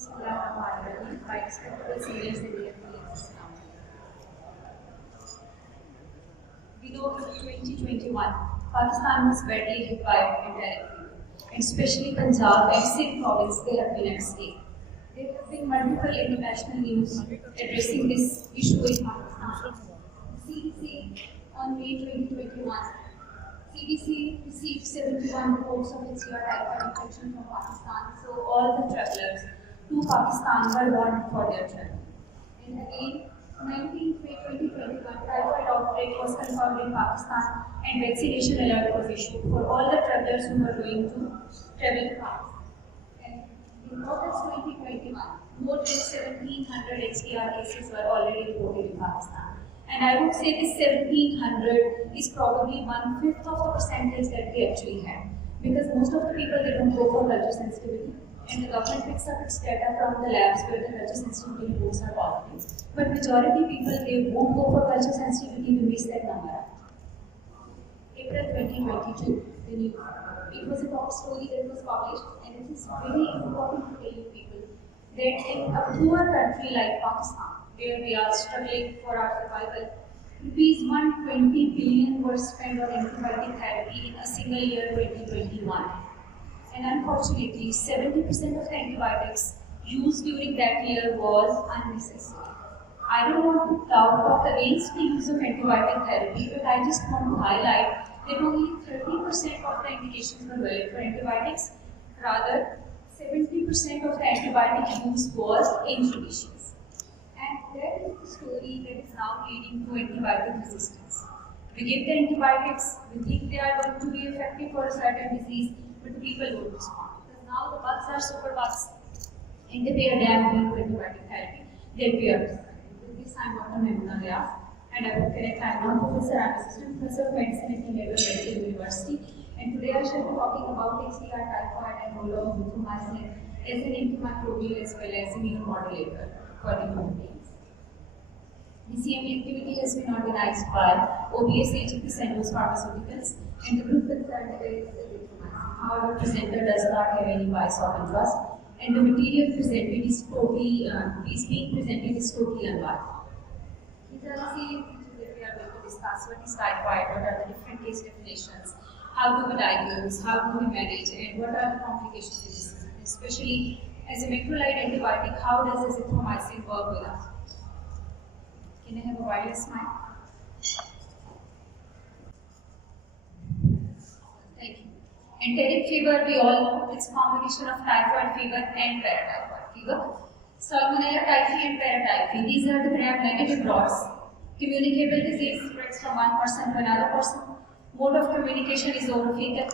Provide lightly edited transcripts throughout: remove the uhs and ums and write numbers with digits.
Bismillahirrahmanirrahim. My respectable seniors and dear colleagues. We know in 2021, Pakistan was badly hit by indirect fever, and especially Punjab and Sindh province, they have been at stake. There have been multiple international news addressing this issue in Pakistan. CDC on May 2021, CDC received 71 reports of HCR typhoid infection from Pakistan, so all the travelers to Pakistan were warned for their travel. And again, 19th May 2021, typhoid outbreak was confirmed in Pakistan and vaccination alert was issued for all the travelers who were going to travel to Pakistan. And in August 2021, more than 1700 HDR cases were already reported in Pakistan. And I would say this 1700 is probably 1/5 of the percentage that we actually had. Because most of the people, they don't go for culture sensitivity. And the government picks up its data from the labs where the culture sensitivity reports are positive. But majority people, they won't go for culture sensitivity, we miss that number. April 2022, it was a top story that was published, and it is very important to tell you people that in a poor country like Pakistan, where we are struggling for our survival, rupees 120 billion were spent on antibiotic therapy in a single year 2021. And unfortunately, 70% of the antibiotics used during that year was unnecessary. I don't want to talk against the use of antibiotic therapy, but I just want to highlight that only 30% of the indications were valid for antibiotics. Rather, 70% of the antibiotic use was injudicious. And that is the story that is now leading to antibiotic resistance. We give the antibiotics, we think they are going to be effective for a certain disease, but the people don't respond. Because now the bugs are super bugs, and they are damn good to antibiotic therapy. They appear. With this, I'm Dr. Maimuna Riaz, and I would correct, I'm not professor, I'm assistant professor of medicine at Naval Medical University. And today I shall be talking about HCR typhoid and role of erythromycin as an antimicrobial as well as immunomodulator for the human beings. The CME activity has been organized by OBS AGP Sandoz Pharmaceuticals, and the group concerned is erythromycin. However, presenter does not have any bias or interest, and the material presented is being presented is totally unbiased. These are the same features that we are going to discuss. What is typhoid? What are the different case definitions? How do we diagnose? How do we manage? And what are the complications in this? Especially as a macrolide antibiotic, how does azithromycin work with us? Can I have a wireless mic? Thank you. Enteric fever, we all know, it's a combination of typhoid fever and paratyphoid fever. Salmonella typhi and paratyphi, these are the gram-negative rods. Communicable disease spreads from one person to another person. Mode of communication is orophytal.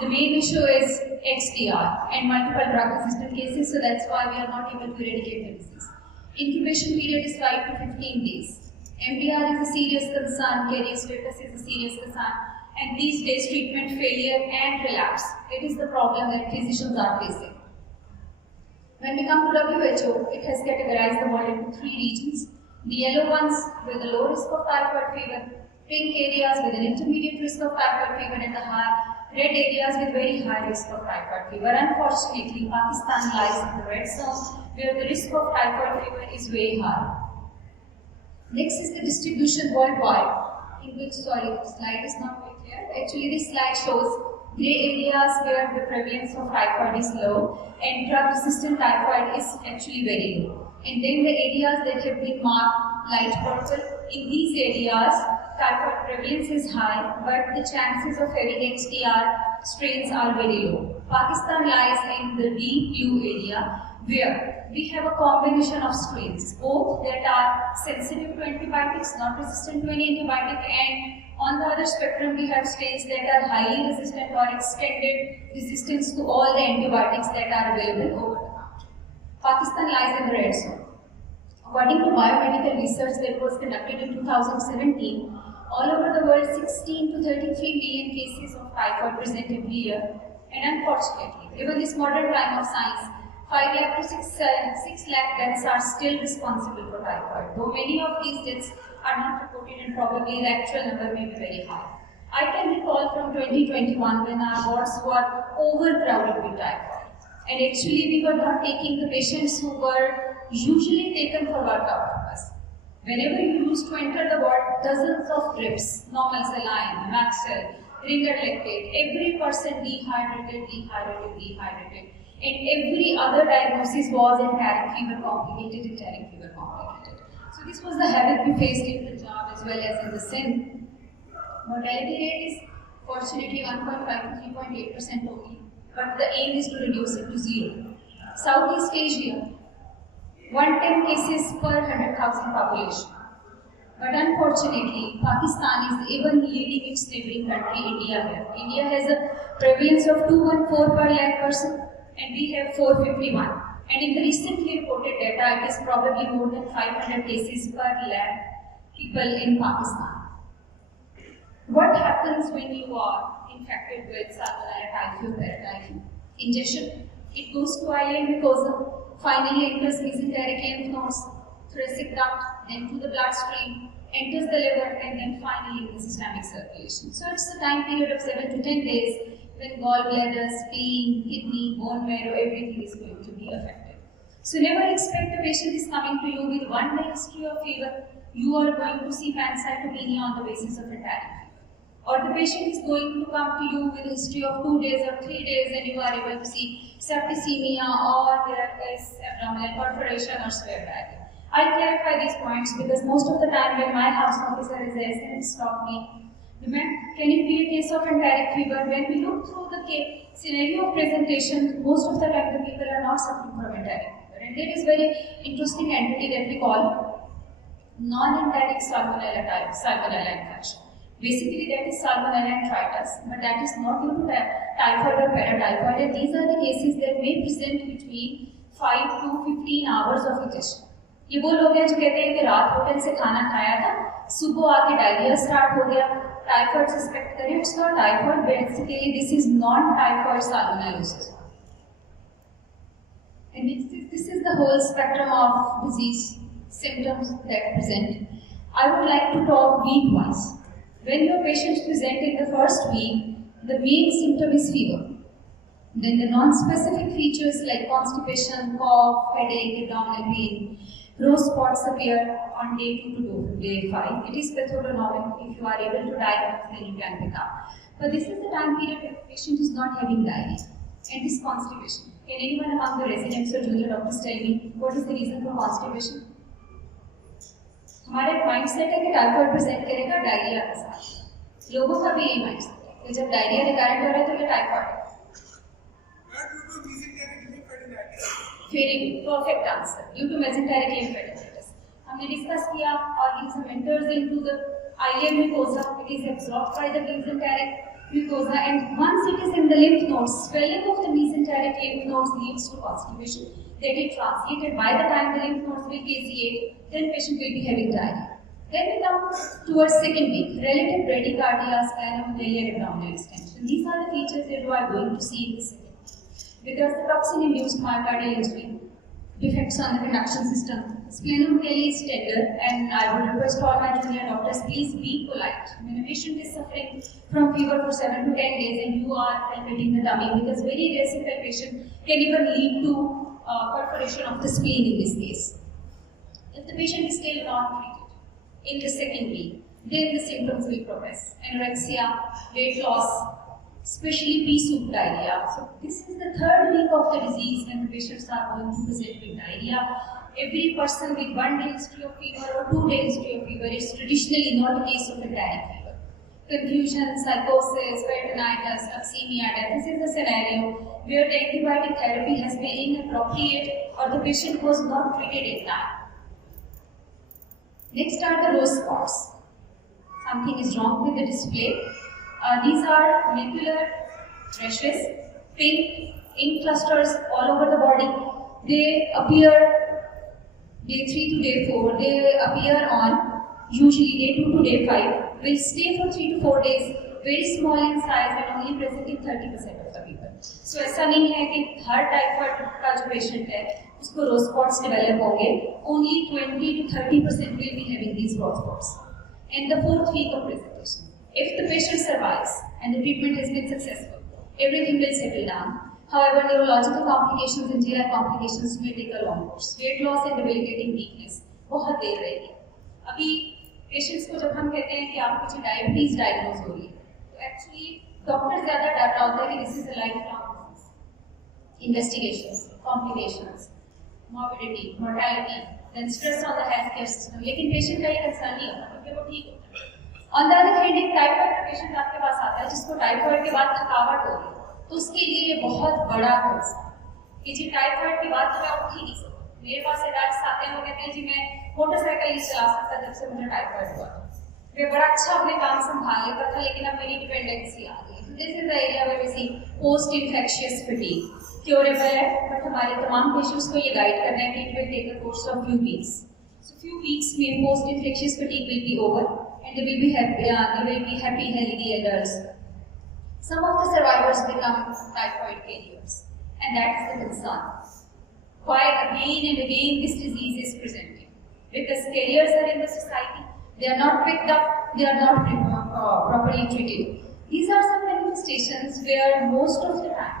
The main issue is XDR and multiple drug-resistant cases, so that's why we are not able to eradicate the disease. Incubation period is 5 to 15 days. MDR is a serious concern, carrier status is a serious concern, and these days treatment failure and relapse, it is the problem that physicians are facing. When we come to WHO, it has categorized the world into 3 regions. The yellow ones with a low risk of typhoid fever, pink areas with an intermediate risk of typhoid fever, and the red areas with very high risk of typhoid fever. Unfortunately, Pakistan lies in the red zone, where the risk of typhoid fever is very high. Next is the distribution worldwide, in which, the slide is not very clear. Actually, this slide shows grey areas where the prevalence of typhoid is low, and drug-resistant typhoid is actually very low. And then the areas that have been marked light purple, in these areas, typhoid prevalence is high, but the chances of having HDR strains are very low. Pakistan lies in the deep blue area, where we have a combination of strains, both that are sensitive to antibiotics, not resistant to any antibiotic, and on the other spectrum we have strains that are highly resistant or extended resistance to all the antibiotics that are available over the counter. Pakistan lies in the red zone. According to biomedical research that was conducted in 2017, all over the world 16 to 33 million cases of typhoid present every year, and unfortunately, even this modern time of science, 5 lakh to 6 lakh deaths are still responsible for typhoid, though many of these deaths are not reported and probably the actual number may be very high. I can recall from 2021 when our wards were overcrowded with typhoid. And actually, we were not taking the patients who were usually taken for workup purpose. Whenever you used to enter the ward, dozens of drips, normal saline, Maxel, ringer lactate, every person dehydrated, and every other diagnosis was enteric fever complicated. So this was the havoc we faced in Punjab as well as in the Sindh. Mortality rate is fortunately 1.5 to 3.8% only, but the aim is to reduce it to 0. Southeast Asia, 110 cases per 100,000 population. But unfortunately, Pakistan is even leading its neighboring country, India here. India has a prevalence of 214 per lakh person, and we have 451. And in the recently reported data, it is probably more than 500 cases per lakh people in Pakistan. What happens when you are infected with Salmonella typhi or paratyphi? Ingestion, it goes to ileal mucosa, finally enters mesenteric lymph nodes, thoracic duct, then to the bloodstream, enters the liver, and then finally in the systemic circulation. So it's a time period of 7 to 10 days when gallbladder, spleen, kidney, bone marrow, everything is going to be affected. So never expect the patient is coming to you with 1 day history of fever. You are going to see pancytopenia on the basis of enteric fever. Or the patient is going to come to you with a history of 2 days or 3 days, and you are able to see septicemia, or there is abdominal perforation or square diarrhea. I'll clarify these points because most of the time when my house officer is there and stop me, can it be a case of enteric fever? When we look through the scenario of presentation, most of the time the people are not suffering from enteric fever. And there is very interesting entity that we call non-enteric salmonella infection. Basically, that is Salmonella enteritis, but that is not due to typhoid or paratyphoid. And these are the cases that may present between 5 to 15 hours of ingestion. ये वो लोग हैं जो कहते हैं कि रात hotel से खाना खाया था, सुबह आके डायरिया स्टार्ट हो गया, टाइफाइड सस्पेक्ट करें. It's not typhoid, basically this is non typhoid salmonellosis. And this is the whole spectrum of disease symptoms that present. I would like to talk week-wise. When your patients present in the first week, the main symptom is fever. Then the non-specific features like constipation, cough, headache, abdominal pain, rose spots appear on day 2 to day 5. It is pathognomonic. If you are able to diagnose, then you can pick up. But this is the time period when the patient is not having diarrhea and this constipation. Can anyone among the residents or junior doctors tell me what is the reason for constipation? हमारा एक mindset है कि typhoid present करेगा diarrhoea के साथ. लोगों का भी यही माइंडसेट है कि जब डायरिया रिकरेंट हो रहा है तो ये टाइफाइड है. Very good, perfect answer. Due to mesenteric lymphadenopathy. हमने डिस्कस किया organism enters into the ileal mucosa. It is absorbed by the mesenteric mucosa, and once it is in the lymph nodes, swelling of the mesenteric lymph nodes leads to constipation. They get translated. By the time the lymph nodes will caseate, then patient will be having diarrhea. Then we come towards second week, relative bradycardia, splenomegaly, and abdominal distension. These are the features that you are going to see in the second week. Because the toxin-induced myocardial injury, defects on the conduction system, splenomegaly is tender, and I would request all my junior doctors, please be polite. When a patient is suffering from fever for 7 to 10 days and you are palpating the tummy, because very aggressive patient can even lead to perforation of the spleen in this case. If the patient is still not treated in the second week, then the symptoms will progress. Anorexia, weight loss, especially pea soup diarrhea. So this is the third week of the disease when the patients are going to present with diarrhea. Every person with 1 day history of fever or 2 day history of fever is traditionally not a case of enteric fever. Confusion, psychosis, peritonitis, toxemia, this is the scenario where the antibiotic therapy has been inappropriate or the patient was not treated in time. Next are the rose spots. Something is wrong with the display. These are macular rashes, pink, in clusters all over the body. They appear day 3 to day 4. They appear on usually day 2 to day 5. Will stay for 3 to 4 days. Very small in size and only present in 30% of the people. So ऐसा नहीं है कि हर typhoid का जो patient है उसको रोज spots develop होंगे. Only 20 to 30% will be having these rose spots. In the fourth week of presentation, if the patient survives and the treatment has been successful, everything will settle down. However, neurological complications and GI complications may take a long course. Weight loss and debilitating weakness बहुत देर रहेगी. अभी patients को जब हम कहते हैं कि आपको कुछ डायबिटीज डायग्नोज हो रही है, तो एक्चुअली डॉक्टर ज़्यादा डर रहा होता है कि this is a life long investigations, complications, morbidity, mortality, then stress on the healthcare system. लेकिन पेशेंट का ये कंसर्न नहीं होता क्योंकि वो ठीक होता है. ऑन द अदर हैंड एक टाइफाइड का पेशेंट आपके पास आता है जिसको टाइफाइड के बाद थकावट हो रही है, तो उसके लिए ये बहुत बड़ा कंसर्न कि जी टाइफाइड के बाद तो मैं उठ ही नहीं सकती. मेरे पास एडल्ट्स आते हैं, वो कहते हैं जी मैं मोटरसाइकिल नहीं चला सकता जब से मुझे टाइफाइड हुआ. मैं बड़ा अच्छा अपने काम संभाल लेता था लेकिन अब मेरी डिपेंडेंसी आ गई. This is the area where we see post infectious fatigue. Curable है बट हमारे तमाम पेशेंट्स को ये गाइड करना है कि it will take a course of few weeks. So few weeks में post infectious fatigue will be over and they will be happy healthy adults. Some of the survivors become typhoid carriers and that is the concern. Why again and again this disease is presenting? Because carriers are in the society, they are not picked up, they are not properly treated. These are some manifestations where most of the time,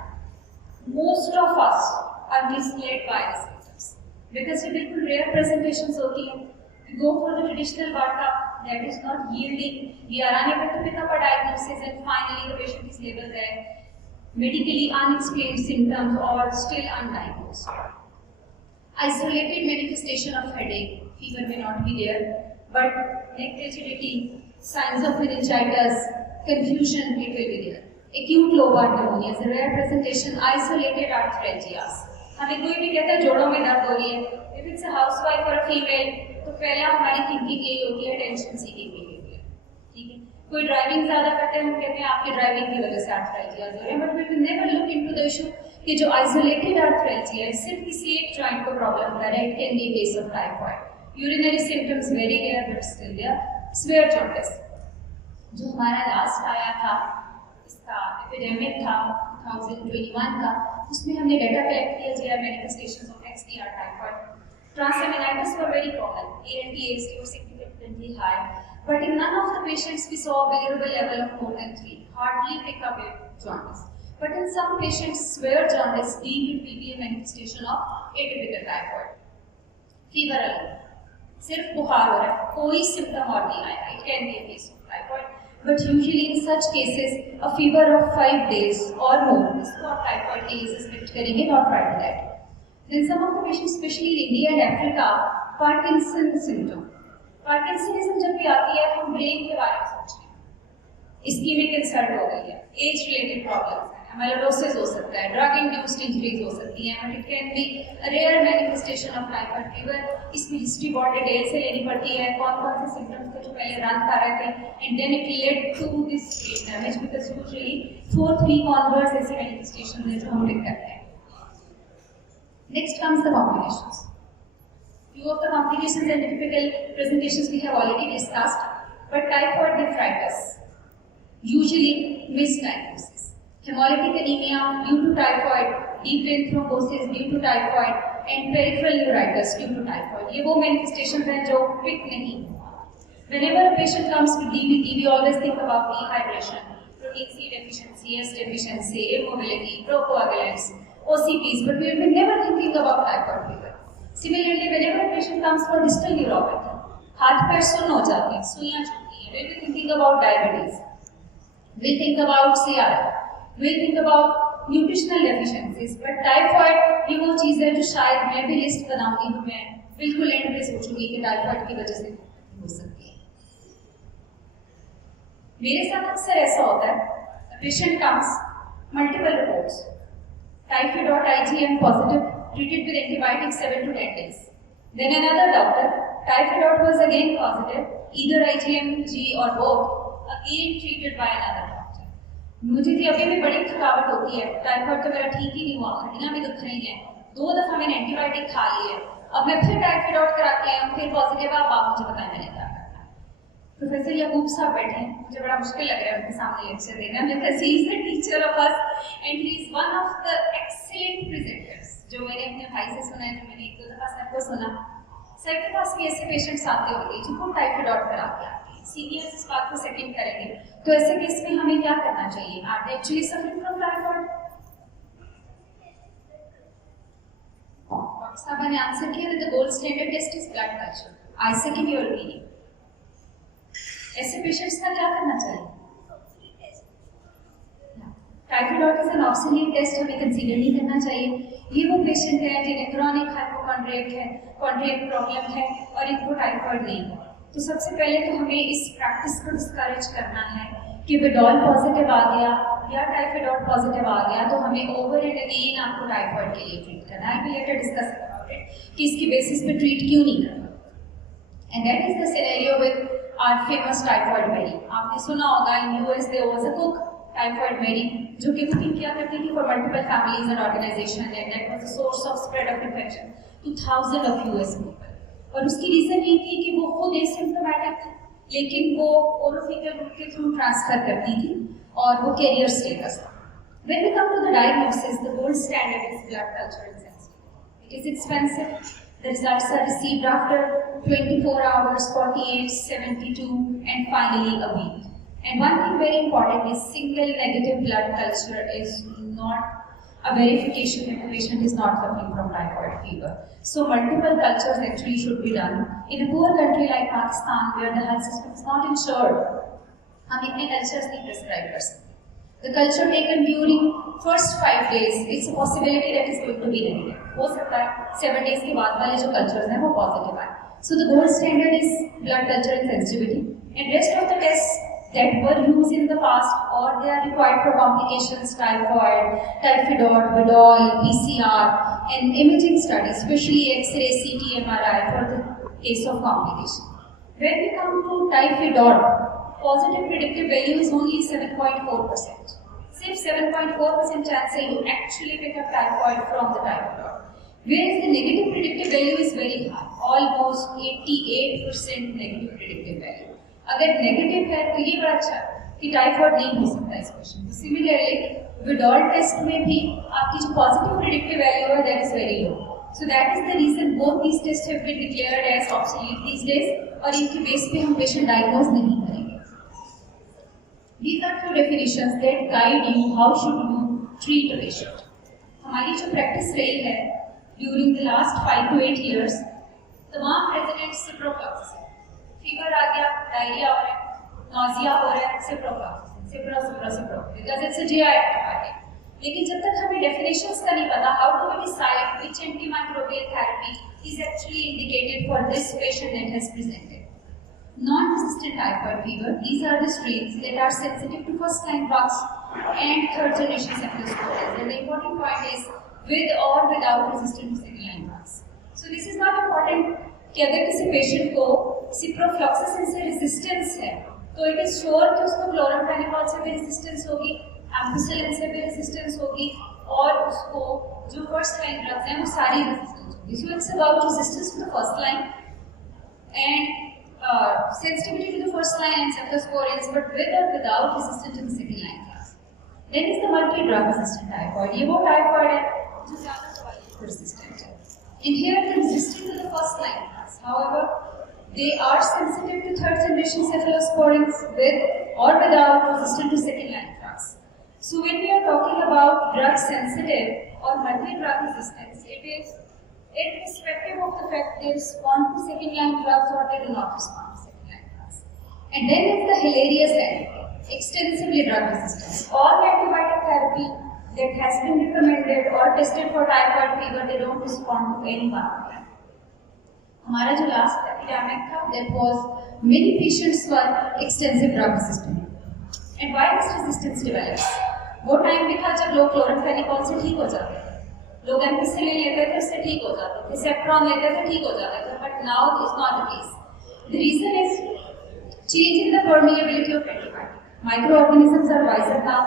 most of us are misled by the symptoms. Because we बिल्कुल rare presentations होती हैं. We go for the traditional workup, that is not yielding. We are unable to pick up a diagnosis and finally the patient is labeled as medically unexplained symptoms or still undiagnosed. Isolated manifestation of headache, fever may not be there, but neck rigidity, signs of meningitis, confusion, it will be there. Acute lobar pneumonia is a rare presentation. Isolated arthralgias. हमें कोई भी कहता है जोड़ों में दर्द हो रही है, if it's a housewife or a female, तो पहला हमारी थिंकिंग यही होती है टेंशन सीकिंग बिहेवियर. ठीक है, कोई ड्राइविंग ज्यादा करते हैं, हम कहते हैं आपकी ड्राइविंग की वजह से आर्थराइटिस हो रही है, but we will never look into the issue कि जो आइसोलेटेड आर्थराइटिस है सिर्फ किसी एक जॉइंट को प्रॉब्लम कर रहा है. It can be case of typhoid. Urinary symptoms very rare but still there. Severe jaundice जो हमारा लास्ट आया था, इसका एपिडेमिक था 2021 का, उसमें हमने डेटा कलेक्ट किया GI manifestations of XDR typhoid. Transaminitis were very common. ALT, AST were significantly high, but in none of the patients we saw a bearable level of more than 3. Hardly pick up a jaundice. But in some patients, severe jaundice deemed will be a manifestation of atypical typhoid. Fever alone, सिर्फ बुखार हो रहा है, कोई symptom और नहीं आया. It can be a case of typhoid. But usually in such cases, a fever of 5 days or more, इसको आप typhoid के लिए suspect करेंगे, not prior to that. Then some of the patients, especially in India and Africa, Parkinson syndrome. Parkinsonism जब भी आती है, हम ब्रेन के बारे में सोचते हैं. इस्कीमिक इंसल्ट हो गई है, एज रिलेटेड प्रॉब्लम्स हैं, एमाइलोइडोसिस हो सकता है, ड्रग इंड्यूस्ड इंजरीज हो सकती हैं, but it can be rare manifestation of typhoid fever. इसमें हिस्ट्री बहुत डिटेल से लेनी पड़ती है, कौन कौन से सिम्टम्स थे जो पहले रन कर रहे थे, and then it led to this brain damage because usually 4th week onwards ऐसे मैनिफेस्टेशन है जो हम पिक करते हैं. Next comes the complications. Few of the complications and typical presentations we have already discussed, but typhoid nephritis, usually misdiagnosis. Hemolytic anemia due to typhoid, deep vein thrombosis due to typhoid, and peripheral neuritis due to typhoid. ये वो manifestations हैं जो pick नहीं हुआ. Whenever a patient comes with DVT, we always think about dehydration, protein C deficiency, S deficiency, immobility, procoagulants, OCPs, but we will be never thinking about typhoid fever. Similarly, whenever a patient comes for distal neuropathy, हाथ पैर सुन्न हो जाते हैं, सुइयां चुभती हैं, we'll be thinking about diabetes, we'll think about CRF, we'll think about nutritional deficiencies, but typhoid ये वो चीज़ है जो शायद मैं भी लिस्ट बनाऊंगी तो मैं बिल्कुल एंड पे सोचूंगी कि टाइफाइड की वजह से हो सकती है. मेरे साथ अक्सर ऐसा होता है, patient comes multiple reports, typhoid.IgM positive, treated with antibiotics 7 to 10 days. Then another doctor, typhoid was again positive, either IgM, G or both, again treated by another doctor. मुझे जी अभी भी बड़ी थकावट होती है, टाइफाइड तो मेरा ठीक ही नहीं हुआ, हड्डियां भी दुख रही हैं, 2 दफा मैंने एंटीबायोटिक खा ली है, अब मैं फिर टाइफाइड करा के आई हूँ, फिर पॉजिटिव है, आप मुझे बताएं मैंने क्या करना है. प्रोफेसर याकूब साहब बैठे हैं, मुझे बड़ा मुश्किल लग रहा है उनके सामने लेक्चर देना, because he is the teacher of us and he is one of the excellent presenters. जो मैंने अपने भाई से सुना है, जो मैंने 1-2 दफा सर को सुना, सर के पास भी ऐसे पेशेंट्स आते होंगे जिनको टाइफाइड करा के आते हैं. सीनियर्स इस बात को सेकंड करेंगे, तो ऐसे केस में हमें क्या करना चाहिए? Are they actually suffering from typhoid? Sabha ने आंसर किया that the gold standard test is blood culture. Isaac, in your opinion, ऐसे पेशेंट्स का क्या करना चाहिए? टाइफाइड इज एन ऑक्सीलिएट टेस्ट हमें कंसीडर नहीं करना चाहिए। ये वो पेशेंट है जिन्हें क्रॉनिक हाइपोकॉन्ड्रियक प्रॉब्लम है और इनको टाइफाइड नहीं है। तो सबसे पहले तो हमें इस प्रैक्टिस को डिस्करेज करना है कि विडॉल पॉजिटिव आ गया या टाइफाइड पॉजिटिव आ गया तो हमें ओवर एंड अगेन आपको टाइफाइड के लिए ट्रीट करना है। We later discuss about it कि इसकी बेसिस पे ट्रीट क्यों नहीं करना। And that is the scenario with our famous typhoid Mary. आपने सुना होगा in US there was a cook typhoid Mary जो कि कुकिंग किया करती थी for multiple families and organisation and that was a source of spread of infection to thousand of US people. और उसकी रीजन ये थी कि वो खुद एसिम्प्टोमेटिक थी लेकिन वो ओरोफेकल रूट के थ्रू ट्रांसफर करती थी और वो कैरियर स्टेटस था। When we come to the diagnosis, the gold standard is blood culture and sensitivity. It is expensive. The results are received after 24 hours, 48, 72, and finally a week. And one thing very important is single negative blood culture is not a verification that the patient is not suffering from typhoid fever. So multiple cultures actually should be done. In a poor country like Pakistan, where the health system is not insured, हम इतने cultures नहीं prescribe कर सकते. The culture taken during first 5 days, it's a possibility that is going to be negative. हो सकता है 7 days के बाद वाले जो cultures हैं वो positive आए. So the gold standard is blood culture and sensitivity. And rest of the tests that were used in the past or they are required for complications, typhoid, typhoid, Vidal, PCR, and imaging studies, especially X-ray, CT, MRI for the case of complication. When we come to typhoid, positive predictive value is only 7.4%. सिर्फ 7.4% chance है you actually pick up typhoid from the typhoid. Whereas the negative predictive value is very high, almost 88% negative predictive value. अगर negative है तो ये बड़ा अच्छा कि typhoid नहीं हो सकता इस पेशेंट। सिमिलरली विडॉल टेस्ट में भी आपकी जो पॉजिटिव प्रेडिक्टिव वैल्यू है that is very low. So that is the reason both these test have been declared as obsolete these days और इनके बेस पे हम पेशेंट डायग्नोज नहीं करेंगे। These are few definitions that guide you how should you treat a patient. हमारी जो practice रही है during the last 5 to 8 years, तमाम रेजिडेंट्स सिप्रोफ्लॉक्सिसिन, फीवर आ गया, डायरिया हो रहा है, नॉजिया हो रहा है, cipro because it's a GI antibiotic. लेकिन जब तक हमें डेफिनेशंस का नहीं पता how to decide which antimicrobial therapy is actually indicated for this patient that has presented. Non-resistant typhoid fever, these are the strains that are sensitive to first-line drugs and third-generation cephalosporins. And the important point is with or without resistant to second-line drugs. So this is not important कि अगर किसी patient को ciprofloxacin से resistance है तो it is sure कि उसको chloramphenicol से भी रेजिस्टेंस होगी, एम्पिसिलिन से भी रेजिस्टेंस होगी और उसको जो फर्स्ट लाइन ड्रग्स हैं वो सारी रेजिस्टेंस होगी। So it's about resistance to the first line and sensitivity to the first line and cephalosporins, but with or without resistant to the second line class. Then is the multi-drug resistant typhoid. ये वो typhoid है जो ज़्यादा दवाइयों को resistant है. In here they are resistant to the first line class. However, they are sensitive to third generation cephalosporins with or without resistant to second line drugs. So when we are talking about drug sensitive or multi-drug resistance, it is irrespective of the fact they respond to second line drugs or they do not respond to second line drugs. And then is the hilarious end, extensively drug resistance. All antibiotic therapy that has been recommended or tested for typhoid fever, they don't respond to any one of them. हमारा जो last epidemic था, that was many patients were extensive drug resistant. And why this resistance develops? वो time भी था जब लोग chloramphenicol से ठीक हो जाते थे, लोग एम्पिसिलिन लेते थे उससे ठीक हो जाते थे, सेफ्रॉन लेते थे ठीक हो जाते थे, but now it's not the case. The reason is change in the permeability of antibiotic. Microorganisms are wiser now,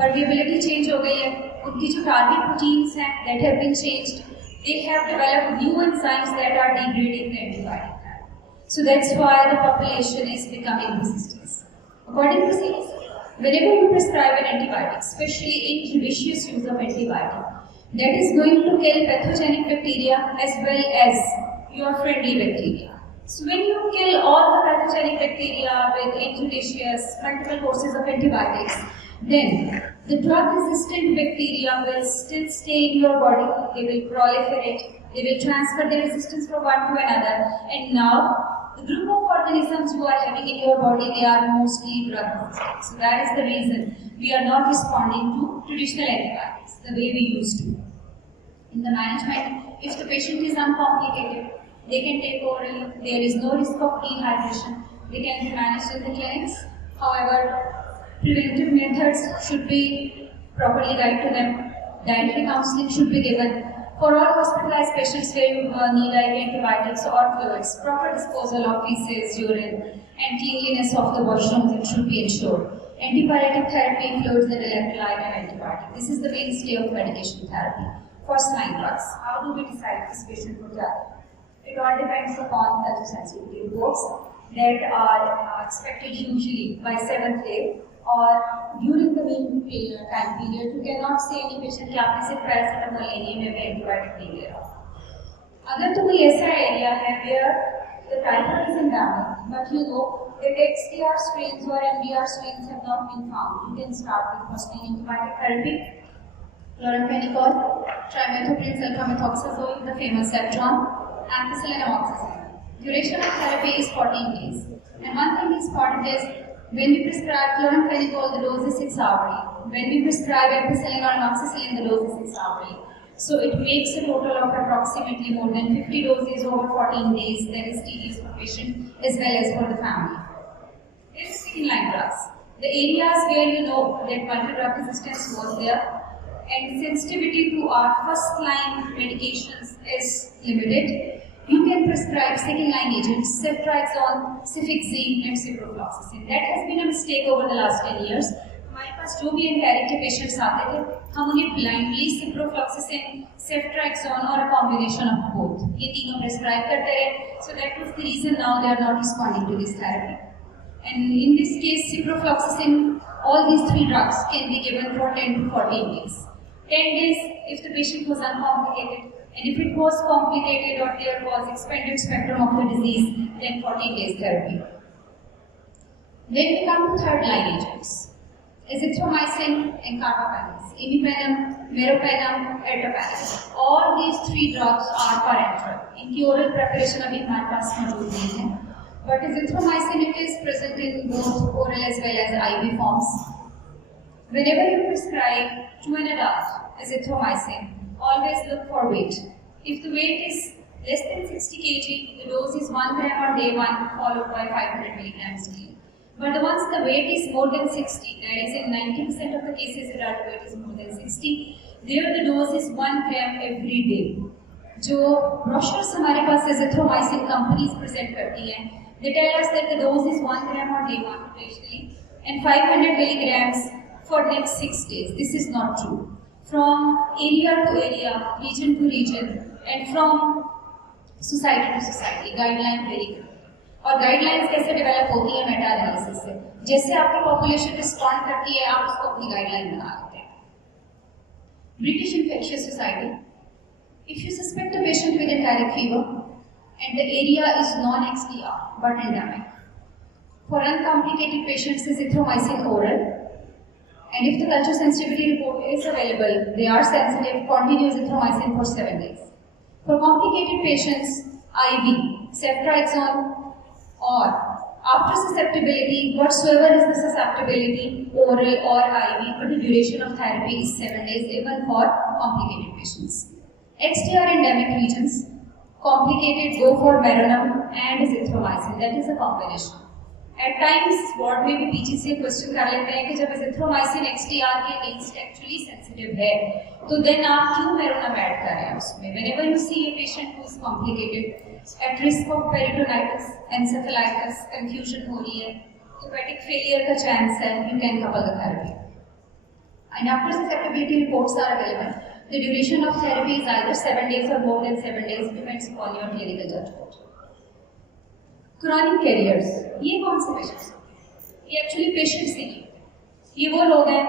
permeability change हो गई है, उनकी जो टारगेट प्रोटीन्स हैं that have been changed, they have developed new enzymes that are degrading the antibiotic, so that's why the population is becoming resistant. According to series, whenever you prescribe an antibiotic, especially injudicious use of antibiotic, that is going to kill pathogenic bacteria as well as your friendly bacteria. So when you kill all the pathogenic bacteria with injudicious multiple courses of antibiotics, then the drug resistant bacteria will still stay in your body, they will proliferate, They will transfer their resistance from one to another, and now the group of organisms you are having in your body, they are mostly drug resistant. So that is the reason we are not responding to traditional antibiotics the way we used to. In the management, if the patient is uncomplicated, they can take orally, there is no risk of dehydration, they can be managed in the clinics. However, preventive methods should be properly guided to them, dietary counseling should be given. For all hospitalized patients where you need IV antibiotics or fluids, proper disposal of feces, urine, and cleanliness of the washrooms, it should be ensured. Antipyretic therapy includes the electrolyte and antibiotic. This is the mainstay of medication therapy. First line drugs. How do we decide this patient would die? It all depends upon culture sensitivity reports that are expected usually by 7th day or during the mean time period. You cannot say any patient कि आपने सिर्फ paracetamol लेनी है, मैं भी antibiotic नहीं ले रहा हूँ. अगर तो कोई ऐसा एरिया है where the typhoid is endemic, but you know that XDR strains or MDR strains have not been found, you can start with first line antibiotic therapy. Chloramphenicol, trimethoprim, sulfamethoxazole, the famous Ceftriaxone, ampicillin, amoxicillin. Duration of therapy is 14 days. And one thing is important is when we prescribe chloramphenicol, the dose is 6 hourly. When we prescribe ampicillin or amoxicillin, the dose is 6 hourly. So it makes a total of approximately more than 50 doses over 14 days. That is tedious for patient as well as for the family. There is second line drugs. The areas where you know that multi-drug resistance was there and sensitivity to our first line medications is limited, you can prescribe second line agents, ceftriaxone, cefixime and ciprofloxacin. That has been a mistake over the last 10 years. हमारे पास जो भी एंटारिक के patients आते थे, हम उन्हें blindly ciprofloxacin, सेफ्ट्राक्सोन और a combination of both ये तीनों प्रेस्क्राइब करते रहे. So that was the reason now they are not responding to this therapy. And in this case, ciprofloxacin, all these three drugs can be given for 10 to 14 days. 10 days if the patient was uncomplicated, and if it was complicated or there was expanded spectrum of the disease, then 14 days therapy. Then we come to third line agents. Azithromycin and carbapenems, imipenem, meropenem, ertapenem. All these three drugs are parenteral. इनकी oral preparation अभी हमारे पास मौजूद नहीं है. But azithromycin it is present in both oral as well as IV forms. Whenever you prescribe to an adult azithromycin, always look for weight. If the weight is less than 60 kg, the dose is 1 gram on day 1 followed by 500 milligrams daily. But once the weight is more than 60, that is in 90% of the cases adult weight is more than 60, there the dose is 1 gram every day. जो brochures हमारे पास azithromycin companies present करती हैं, they tell us that the dose is 1 gram on day 1 occasionally and 500 milligrams for next 6 days. This is not true. From area to area, region to region, and from society to society, guidelines vary. और guidelines कैसे develop होती है Meta analysis से. जैसे आपकी population respond करती है, आप उसको अपनी गाइडलाइन बना लेते हैं. British infectious society, if you suspect a patient with enteric fever and the area is non-XDR but endemic, for uncomplicated patients azithromycin oral, and if the culture sensitivity report is available, they are sensitive, continue azithromycin for 7 days. For complicated patients, IV, ceftriaxone, or after susceptibility, whatsoever is the susceptibility, oral or IV, but the duration of therapy is 7 days even for complicated patients. XDR endemic regions, complicated, go for meronam and azithromycin, that is a combination. At times, what may be PGCA question कर लेते हैं कि जब azithromycin XDR के against actually sensitive है, तो then आप क्यों meronam add कर रहे हैं उसमें? Whenever you see a patient who is complicated, at risk of peritonitis, encephalitis, confusion हो रही है, hepatic failure का chance है, you can couple the therapy. And after susceptibility reports are available, the duration of therapy is either 7 days or more than 7 days, depends upon your clinical judgment. Chronic carriers, ये कौन से patients हैं? ये actually patients ही नहीं, ये वो लोग हैं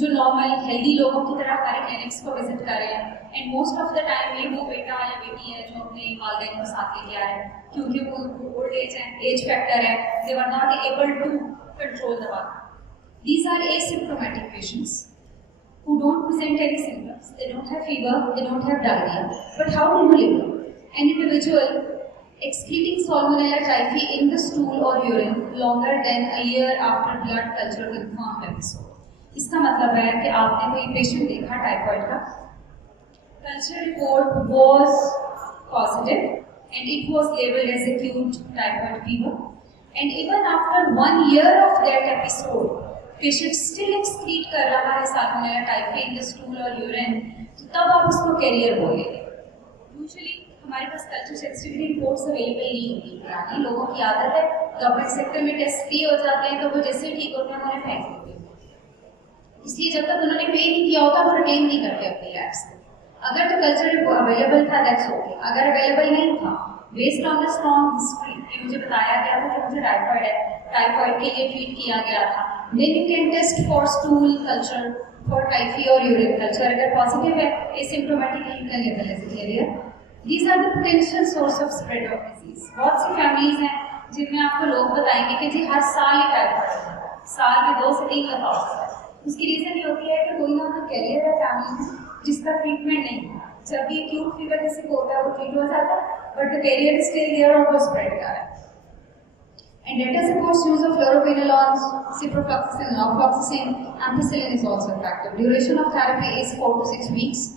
जो नॉर्मल हेल्दी लोगों की तरह हमारे क्लिनिक्स को विजिट कर रहे हैं, and most of the time ये वो बेटा या बेटी है जो अपने वालिदैन को साथ लेके आ रहे हैं, क्योंकि वो ओल्ड एज है, एज फैक्टर है, they are not able to control the work. These are asymptomatic patients who don't present any symptoms. They don't have fever, they don't have diarrhea. But how do you live? An individual excreting Salmonella typhi in the stool or urine longer than a year after blood culture confirmed episode. इसका मतलब है कि आपने कोई patient देखा typhoid का, culture report was positive and it was labeled as acute typhoid fever, and even after 1 year of that episode, patient still excrete कर रहा है Salmonella typhi in the stool or urine, तो तब आप उसको career बोलेंगे. Usually हमारे पास culture sensitivity reports available नहीं होती. पुरानी लोगों की आदत है, गवर्नमेंट सेक्टर में टेस्ट फ्री हो जाते हैं तो वो जैसे ही ठीक होते हैं उन्होंने फेंक देते हैं. इसलिए जब तक उन्होंने पे नहीं किया होता वो रिटेन नहीं करते अपनी लैब्स को. अगर तो कल्चर अवेलेबल था दैट्स ओके, अगर अवेलेबल नहीं था, based on the strong history कि मुझे बताया गया था कि मुझे टाइफाइड है, टाइफाइड के लिए ट्रीट किया गया था, then you can test for stool culture for typhi और यूरिन कल्चर. अगर पॉजिटिव है, asymptomatic you can label as carrier. These are the potential source of spread of disease. बहुत सी फैमिलीज हैं जिनमें आपको लोग बताएंगे कि जी हर साल ही टाइफाइड है, साल में 2 से 3 दफा होता है. उसकी रीजन ये होती है कि कोई ना कोई कैरियर है फैमिली में जिसका ट्रीटमेंट नहीं है. जब भी एक्यूट फीवर जैसे होता है वो ट्रीट हो जाता है, but the carrier is still there और वो स्प्रेड कर रहा है. And data supports use of fluoroquinolones, ciprofloxacin, norfloxacin, ampicillin is also effective. Duration of therapy is 4 to 6 weeks.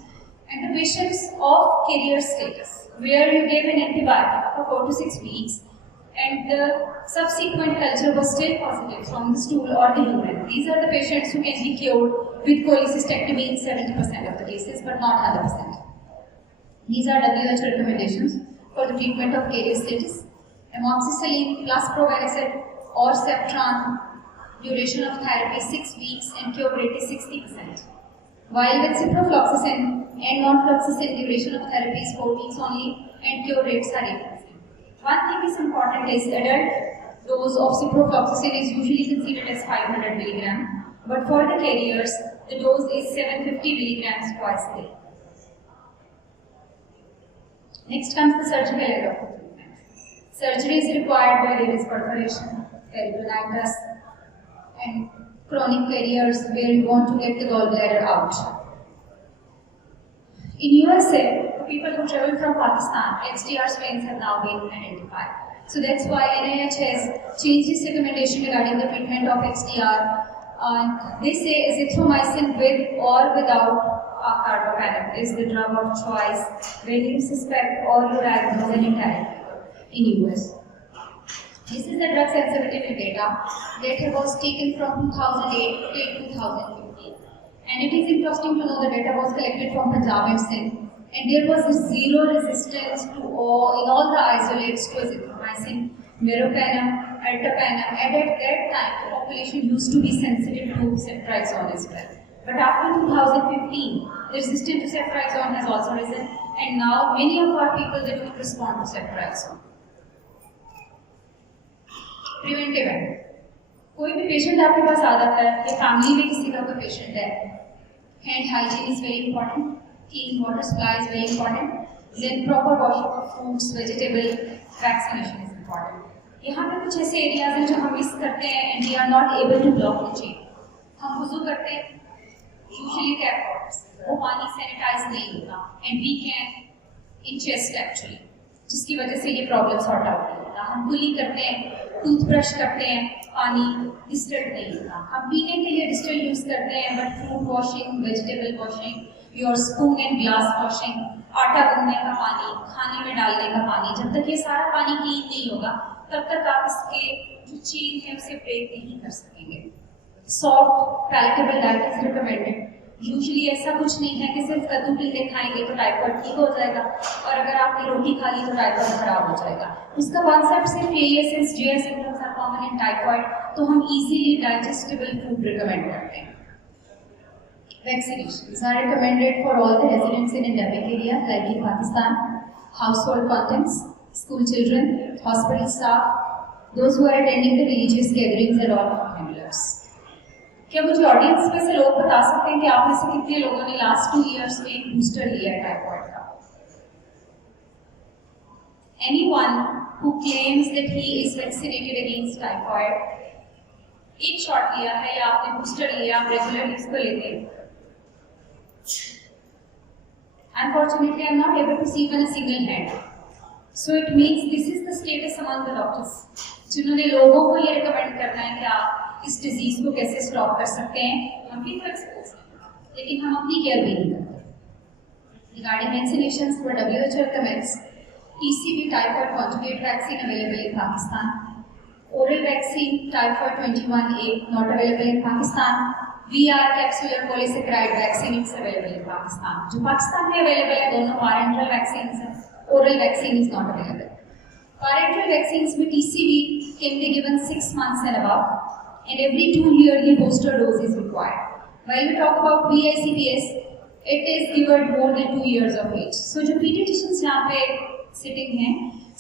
And the patients of carrier status, where you gave an antibiotic for 4 to 6 weeks, and the subsequent culture was still positive from the stool or the urine. These are the patients who can be cured with cholecystectomy in 70% of the cases, but not 100%. These are WHO recommendations for the treatment of carrier status. Amoxicillin plus probenecid or Septran, duration of therapy 6 weeks and cure rate is 60%. While with ciprofloxacin and norfloxacin, duration of therapy is 4 weeks only and cure rates are 80%. One thing is important is adult dose of ciprofloxacin is usually considered as 500 mg, but for the carriers, the dose is 750 mg twice a day. Next comes the surgical end of the treatment. Surgery is required by venous perforation, peritonitis, and chronic carriers where you want to get the gallbladder out. In USA, people who travel from Pakistan, XDR strains have now been identified. So that's why NIH has changed its recommendation regarding the treatment of XDR. They say azithromycin with or without carbapenem is the drug of choice when you suspect or you diagnose an entire in US. This is the drug sensitivity data that was taken from 2008 till 2015. And it is interesting to know the data was collected from Punjab and Sindh. And there was zero resistance to in all the isolates to azithromycin, meropenem, ertapenem. And at that time, the population used to be sensitive to ceftriaxone as well. But after 2015, the resistance to ceftriaxone has also risen. And now many of our people, they don't respond to ceftriaxone. Preventive है, कोई भी patient आपके पास आ जाता है या family में किसी का कोई पेशेंट है, hand hygiene is very important, clean water supply is very important, then proper washing of fruits, vegetable, vaccination is important. यहाँ पे कुछ ऐसे एरियाज हैं जो हम मिस करते हैं and we are not able to block the chain. हम वुजू करते हैं, यूजुअली टैप वाटर, वो पानी सैनिटाइज नहीं होता and we can ingest actually, जिसकी वजह से ये प्रॉब्लम सॉर्ट आउट नहीं होता. हम कुली करते हैं, टूथब्रश करते हैं, पानी डिस्टिल्ड नहीं होता. हम पीने के लिए डिस्टिल्ड यूज करते हैं, but fruit washing, vegetable washing, your spoon and glass washing, आटा गूंदने का पानी, खाने में डालने का पानी, जब तक ये सारा पानी क्लीन नहीं होगा तब तक आप इसके जो चेन है उसे ब्रेक नहीं कर सकेंगे. Soft palatable diet is recommended. Usually ऐसा कुछ नहीं है कि सिर्फ कद्दू टिंडे खाएंगे तो टाइफाइड ठीक हो जाएगा और अगर आपने रोटी खा ली तो टाइफाइड खराब हो जाएगा. उसका कॉन्सेप्ट सिर्फ यही है, since the symptoms are common in typhoid तो हम इजीली डाइजेस्टेबल फूड रिकमेंड करते हैं. Vaccinations are recommended for all the residents in endemic areas like in Pakistan, household contents, school children, hospital staff, those who are attending the religious gatherings and all handlers. क्या मुझे audience में से लोग बता सकते हैं कि आप में से कितने लोगों ने लास्ट 2 years में एक बूस्टर लिया है टाइफाइड का? Anyone who claims that he is vaccinated against typhoid, एक शॉट लिया है या आपने बूस्टर लिया, आप रेगुलरली इसको लेते हैं, Unfortunately, I'm not able to see even a single hand. So it means this is the status among the doctors, जिन्होंने लोगों को ये रिकमेंड करना है कि आप इस डिजीज को कैसे स्टॉप कर सकते हैं। हम भी तो एक्सपोज हैं, लेकिन हम अपनी केयर भी नहीं करते। Regarding vaccinations, the WHO recommends TCV typhoid conjugate vaccine available in Pakistan. Oral vaccine typhoid 21A not available in Pakistan. VR capsular polysaccharide vaccine is available in Pakistan. जो पाकिस्तान में available है दोनों parenteral vaccines हैं, oral vaccine is not available. Parenteral vaccines with TCV can be given 6 months and above, and every 2 yearly booster dose is required. While we talk about VICPS, it is given more than 2 years of age. So जो pediatricians यहाँ पे sitting हैं,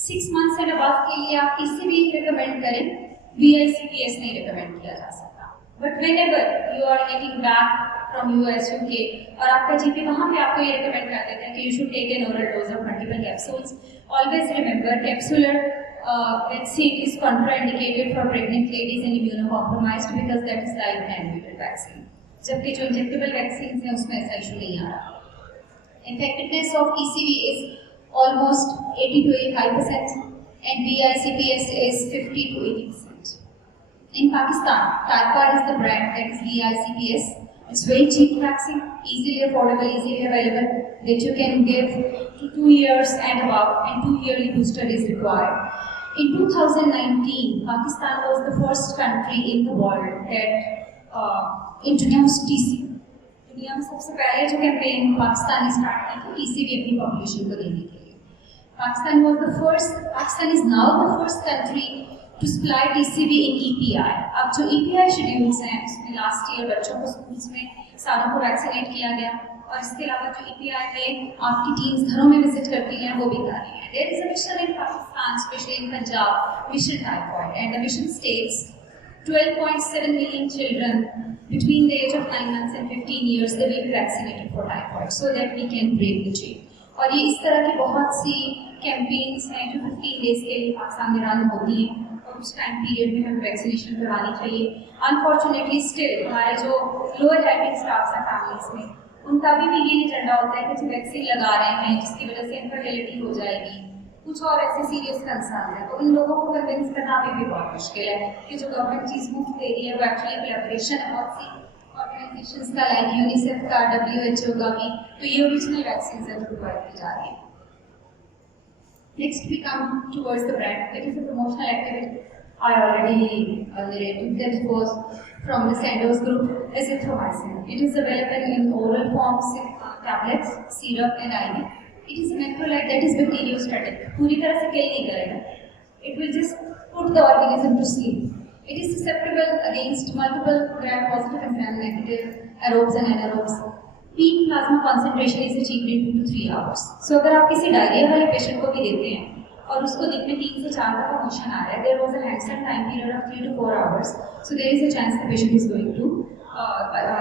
6 months and above के लिए आप TCV recommend करें, VICPS नहीं recommend किया जा सकता. But whenever you are getting back from US, UK और आपका GP वहाँ पे आपको ये recommend कर देते हैं कि you should take an oral dose of multiple capsules. Always remember, capsular vaccine is contraindicated for pregnant ladies and immunocompromised because that is live transmitted vaccine. जबकि जो injectable vaccines हैं उसमें ऐसा issue नहीं आ रहा. Effectiveness of TCV is almost 80 to 85% and VICPS is 50 to 80%. In Pakistan, Typar is the brand that is VICPS. It's very cheap vaccine, easily affordable, easily available, that you can give to 2 years and above, and 2 yearly booster is required. In 2019, Pakistan was the first country in the world that introduced TCV. दुनिया में सबसे पहले जो campaign Pakistan ने start की थी TCV अपनी population को देने के लिए. Pakistan is now the first country to supply TCV in EPI. अब जो EPI शेड्यूल्स हैं उसमें लास्ट ईयर बच्चों को स्कूल्स में सारों को वैक्सीनेट किया गया, और इसके अलावा जो EPI में आपकी टीम्स घरों में विजिट करती हैं वो भी कर रही हैं. There is a mission in Pakistan, especially in Punjab, Mission Typhoid, and the mission states 12.7 million children between the age of 9 months and 15 years they will be vaccinated for typhoid so that we can break the chain. और ये इस तरह की बहुत सी campaigns हैं जो 15 days के लिए पाकिस्तान में रन होती हैं, और उस टाइम पीरियड में हमें वैक्सीनेशन करवानी चाहिए. अनफॉर्चुनेटली स्टिल हमारे जो लोअर हेल्पिंग स्टाफ्स हैं फैमिलीज में, उनका भी यही एजेंडा होता है कि जो वैक्सीन लगा रहे हैं जिसकी वजह से इनफर्टिलिटी हो जाएगी, कुछ और ऐसे सीरियस कंसर्न है, तो इन लोगों को कन्विंस करना अभी भी बहुत मुश्किल है कि जो गवर्नमेंट चीज़ मुफ्त दे रही है वो एक्चुअली कोलैबोरेशन है बहुत सी ऑर्गेनाइजेशंस का, लाइक यूनिसेफ का, WHO का भी, तो ये ओरिजिनल वैक्सीन है जो प्रोवाइड की जा रही है. Next we come towards the brand. It is a promotional activity. I already narrated that it was from the Sandoz group, azithromycin. It is available in oral forms, tablets, syrup and IV. It is a macrolide that is bacteriostatic. पूरी तरह से kill नहीं करेगा. It will just put the organism to sleep. It is susceptible against multiple gram-positive and gram-negative aerobes and anaerobes. Peak plasma concentration is achieved in 2 to 3 hours. So अगर आप किसी diarrhoea वाले patient को भी देते हैं और उसको दिन में 3 से 4 दफा मोशन आ रहा है, there was a hands-on time period of 3 to 4 hours. So there is a chance the patient is going to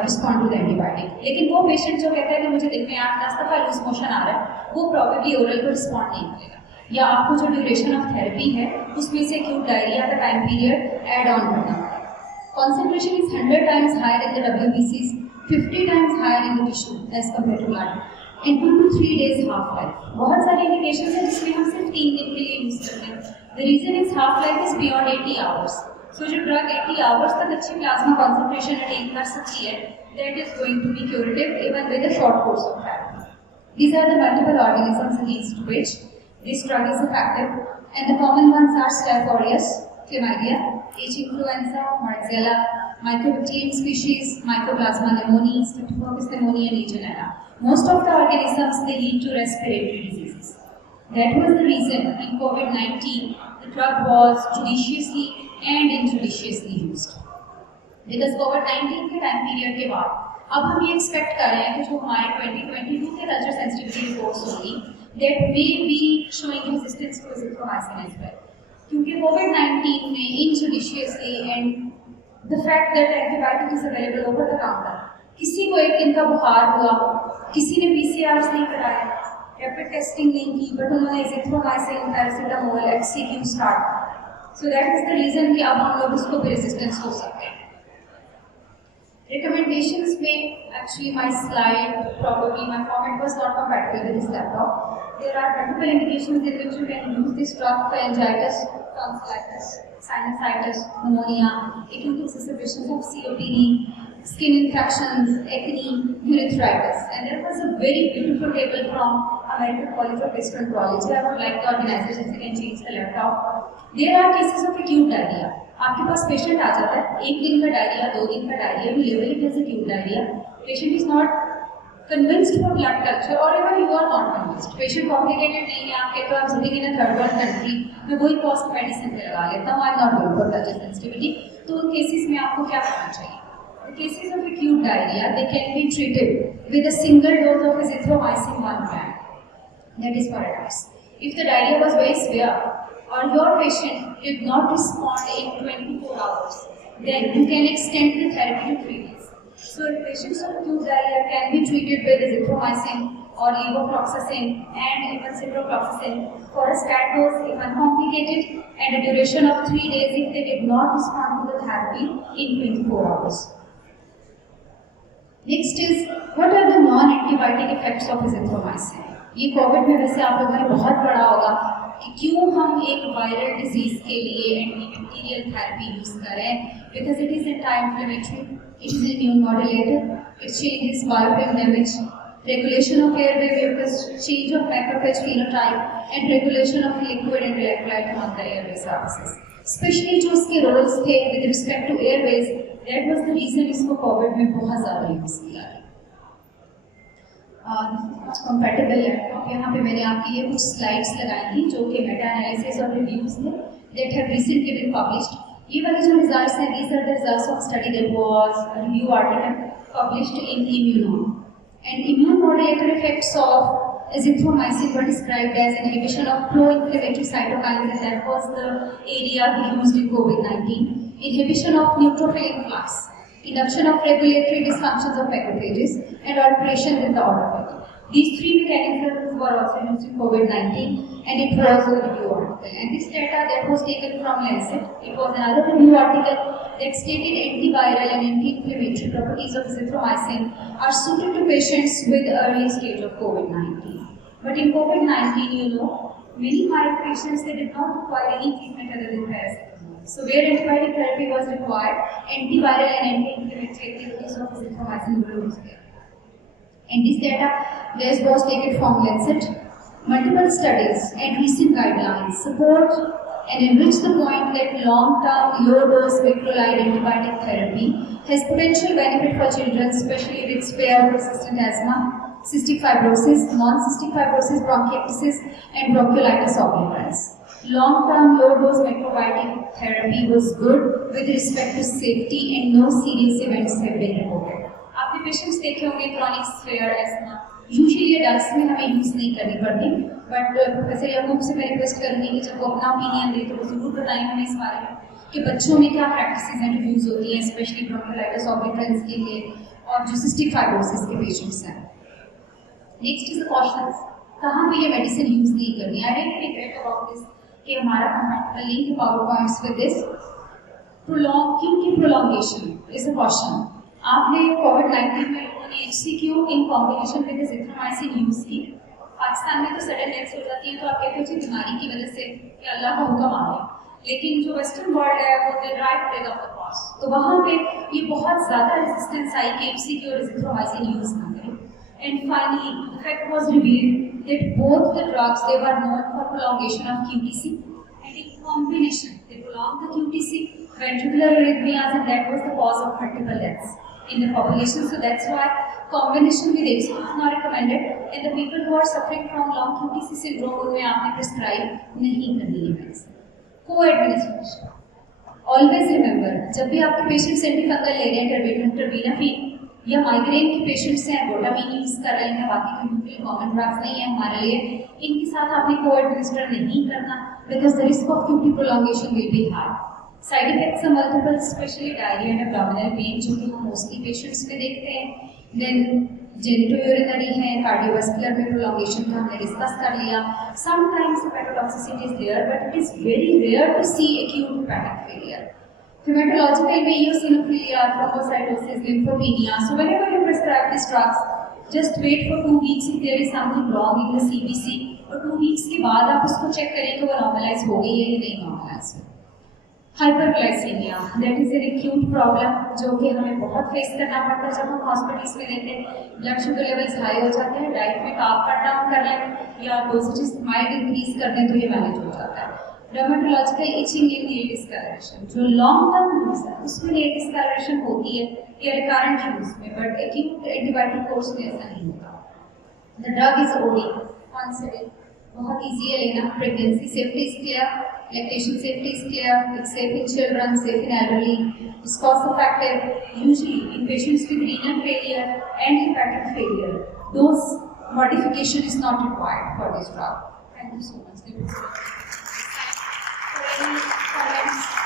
respond to the antibiotic. लेकिन वो पेशेंट जो कहता है कि मुझे दिन में 8-10 दफा लूज मोशन आ रहा है, वो प्रॉबेबली ओरल को रिस्पॉन्ड नहीं करेगा, या आपको जो ड्यूरेशन ऑफ थेरेपी है उसमें से एक्यूट डायरिया का टाइम पीरियड ऐड ऑन करना पड़ेगा. Concentration is 100 times higher in the WBCs, 50 times higher in the tissue as compared to blood, and 2 to 3 days half-life. बहुत सारी इंडिकेशन है जिसमें हम सिर्फ 3 दिन के लिए यूज करते हैं. The reason is half-life is beyond 80 hours. So जो ड्रग 80 hours तक अच्छी प्लाज्मा कॉन्सेंट्रेशन अटेन कर सकती है, that is going to be curative even with a short course of therapy. These are the multiple organisms against which this drug is effective, and the common ones are Staph aureus, Chlamydia, H. influenza, Martzella, Mycobacterium species, Mycoplasma pneumoniae, Streptococcus pneumoniae, and Legionella. Most of the organisms they lead to respiratory diseases. That was the reason in COVID-19 the drug was judiciously and injudiciously used. Because COVID-19 के time period के बाद अब हम ये expect कर रहे हैं कि जो हमारे 2022 के कल्चर सेंसिटिविटी रिपोर्ट्स होंगी that may be showing resistance to azithromycin as well. क्योंकि COVID-19 में injudiciously and the fact that antibiotic is available over the counter, किसी को एक दिन का बुखार हुआ, किसी ने PCRs नहीं कराया, रैपिड टेस्टिंग नहीं की, बट उन्होंने azithromycin, paracetamol, HCQ start. So that is the reason कि अब हम लोग उसको भी रेजिस्टेंस हो सकते हैं. Recommendations में actually my slide, probably my format was not compatible with this laptop. There are multiple indications in which you can use this drug: pharyngitis, tonsillitis, sinusitis, pneumonia, acute exacerbations of COPD, skin infections, acne, urethritis. And there was a very beautiful table from American College of Gastroenterology. I would like the organizers if you can change the laptop. There are cases of acute diarrhea. आपके पास patient आ जाता है, एक दिन का diarrhoea, 2 दिन का diarrhoea, you label it as acute diarrhea. Patient is not convinced for blood culture, or even you are not convinced. Patient complicated नहीं है आपके, तो आप sitting in a third world country, मैं वही cost medicine पे लगा लेता हूँ, I'm not going for culture sensitivity. तो उन cases में आपको क्या करना चाहिए? The cases of acute diarrhea, they can be treated with a single dose of azithromycin 1 gram. That is for adults. If the diarrhea was very severe, or your patient did not respond in 24 hours, then you can extend the therapy to 3 days. So patients of acute diarrhea can be treated with azithromycin or levofloxacin and even ciprofloxacin for a stat dose if uncomplicated and a duration of 3 days if they did not respond to the therapy in 24 hours. Next is, what are the non-antibiotic effects of azithromycin? ये Covid में वैसे आप लोगों ने बहुत पढ़ा होगा कि क्यों हम एक वायरल डिजीज के लिए एंटीबैक्टीरियल थेरेपी यूज करें, because it is anti inflammatory, it is immune modulator, it changes biofilm damage, regulation of airway mucus, change of macrophage phenotype and regulation of liquid and electrolyte among the airway services. Especially जो उसके roles थे with respect to airways, that was the reason इसको COVID में बहुत ज़्यादा use किया. Compatible laptop, यहाँ पे मैंने आपके लिए कुछ स्लाइड्स लगाई थी जो कि मेटा एनालिसिस और रिव्यूज थे that have recently been published. ये वाले जो रिजल्ट्स हैं, these are the results of study that was review article published in immuno. And immune modulator effects of azithromycin were described as inhibition of pro-inflammatory cytokines, and that was the area we used in COVID-19. Inhibition of neutrophil influx, induction of regulatory dysfunctions of macrophages, and alterations in the autophagy. These 3 mechanisms were also used in COVID-19, and it was a review article. And this data that was taken from Lancet, it was another review article that stated antiviral and anti-inflammatory properties of azithromycin are suited to patients with early stage of COVID-19. But in COVID-19, you know, many mild patients, they did not require any treatment other than paracetamol. So where antibiotic therapy was required, antiviral and anti-inflammatory activities of azithromycin were used. And this data was taken from Lancet. Multiple studies and recent guidelines support and enrich the point that long-term low-dose macrolide antibiotic therapy has potential benefit for children, especially with severe persistent asthma, cystic fibrosis, non-cystic fibrosis, bronchiectasis, and bronchiolitis obliterans. Long-term low-dose macrobiotic therapy was good with respect to safety, and no serious events have been reported. आपने patients देखे होंगे chronic sphere ESMA, usually adults में हमें use नहीं करनी पड़ती, but professor याकूब से मैं रिक्वेस्ट करूँगी कि जब वो अपना ओपिनियन दे तो वो ज़रूर बताएं हमें इस बारे में कि बच्चों में क्या प्रैक्टिसेस हैं जो यूज़ होती हैं, स्पेशली ब्रोंकोलाइटिस ऑब्लिटरेंस के लिए और जो सिस्टिक फाइब्रोसिस के पेशेंट्स हैं. नेक्स्ट इज द क्वेश्चंस, कहाँ पे ये मेडिसिन यूज़ नहीं करनी. I really regret about this कि हमारा compatible link power points with this. क्योंकि प्रोलॉन्गेशन इज अ क्वेश्चन. आपने कोविड-19 में लोगों ने HCQ in combination with azithromycin use की. पाकिस्तान में तो सडन डेथ्स हो जाती हैं तो आप कहते हो बीमारी की वजह से कि अल्लाह का हुक्म आ गया, लेकिन जो वेस्टर्न वर्ल्ड है वो they right take of the cause. तो वहाँ पे ये बहुत ज़्यादा रेजिस्टेंस आई कि HCQ और azithromycin यूज़ ना करें. And finally the fact was revealed that both the drugs they were known for prolongation of QTC, and in combination they prolonged the QTC, ventricular arrhythmias, and that was the cause of multiple deaths in the population. So that's why combination with HCQ is not recommended, and the people who are suffering from long QTC syndrome उनमें आपने prescribe नहीं करनी है medicine. Co-administration. Always remember, जब भी आपके patient antifungal ले रहे हैं, टर्बिनाफिन या माइग्रेन के पेशेंट्स हैं, बोटामीन यूज कर रहे हैं, बाकी कोई बिल्कुल कॉमन ड्रग्स नहीं है हमारे लिए, इनके साथ आपने को-एडमिनिस्टर नहीं करना because the risk of QT prolongation will be high. Side effects हैं multiple, especially diarrhoea and abdominal pain जो कि हम मोस्टली पेशेंट्स में देखते हैं. देन जेनिटोयूरिनरी है, कार्डियोवास्कुलर में प्रोलॉन्गेशन का हमने डिस्कस कर लिया. Sometimes hepatotoxicity is there but it is very rare to see acute hepatic failure. Hematological may eosinophilia, thrombocytosis, lymphopenia. So whenever you prescribe these drugs, just wait for 2 weeks if there is something wrong in the CBC. और 2 weeks के बाद आप उसको check करें कि वो normalise हो गई है या नहीं नॉर्मलाइज है. Hyperglycaemia, that is an acute problem जो कि हमें बहुत फेस करना पड़ता है जब हम हॉस्पिटल्स में रहते हैं. ब्लड शुगर लेवल्स हाई हो जाते हैं, डाइट में कार्ब कट डाउन कर लें या डोसेजेस माइल्ड इंक्रीज कर दें तो ये मैनेज हो जाता है. Dermatological itching in nail discolouration, जो लॉन्ग टर्म यूज है उसमें नेल डिस्कलरेशन होती है या रिकरेंट यूज में, बट एक्यूट एंटीबायोटिक कोर्स में ऐसा नहीं होता. The drug is OD concept, बहुत ईजी है लेना. Pregnancy safety is clear, lactation safety is clear, it's safe in children, safe in elderly, it's cost effective. Usually in patients with renal failure and hepatic failure, those modification is not required for this drug. Thank you so much. For any comments?